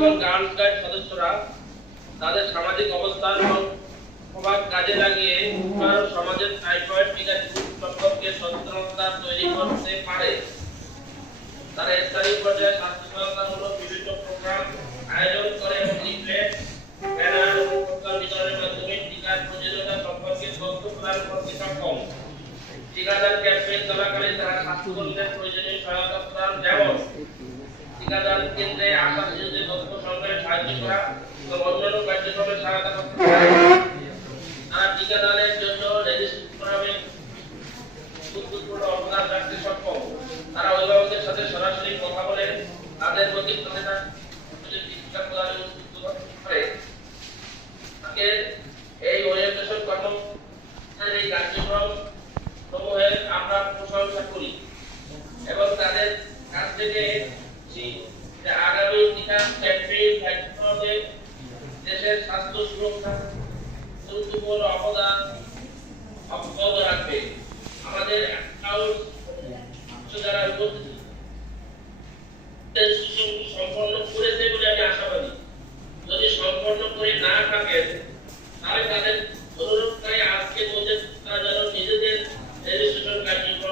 এবং girls guide সদস্যরা তাদের সামাজিক অবস্থান এবং প্রভাব কাজে লাগিয়ে সমাজের টাইফয়েড টিকা সম্পর্কে সচেতনতা তৈরি করতে পারে। তারা স্থানীয় পর্যায়ে স্বাস্থ্য সচেতনতামূলক বিভিন্ন প্রোগ্রাম আয়োজন করে এবং লিফলেট, ব্যানার এবং পোস্টার বিতরণের মাধ্যমে টিকার প্রয়োজনীয়তা সম্পর্কে তথ্য প্রদান করতে সক্ষম। টিকাদান ক্যাম্পেইন চলাকালীন তারা স্বাস্থ্যকর্মীদের প্রয়োজনীয় সহায়তা প্রদান, যেমন টিকাদান কেন্দ্রে আসা শিশুদের তথ্য সংগ্রহে সাহায্য করা এবং অন্যান্য কার্যক্রমে সহায়তা করতে পারে। তারা টিকাদানের জন্য রেজিস্ট্রেশনে গুরুত্বপূর্ণ অবদান রাখতে সক্ষম। তারা অভিভাবকদের সাথে সরাসরি কথা বলে তাদের প্রতি সচেতনতা টিকা প্রদানের উদ্যোগ করে। এই ওরিয়েন্টেশন কর্মসূচির এই কার্যক্রম সমূহের আমরা প্রশংসা করি এবং তাদের কাছ থেকে আগামী টিকা ক্যাম্পেইন কার্যক্রমে দেশের স্বাস্থ্য সুরক্ষা গুরুত্বপূর্ণ অবদান অব্যাহত রাখবে। আমাদের যারা সম্পন্ন করেছে বলে আমি আশাবাদী। যদি সম্পন্ন করে না থাকেন তাহলে তাদের অনুরোধ করে আজকে বলতে তারা যেন নিজেদের রেজিস্ট্রেশন কার্যক্রম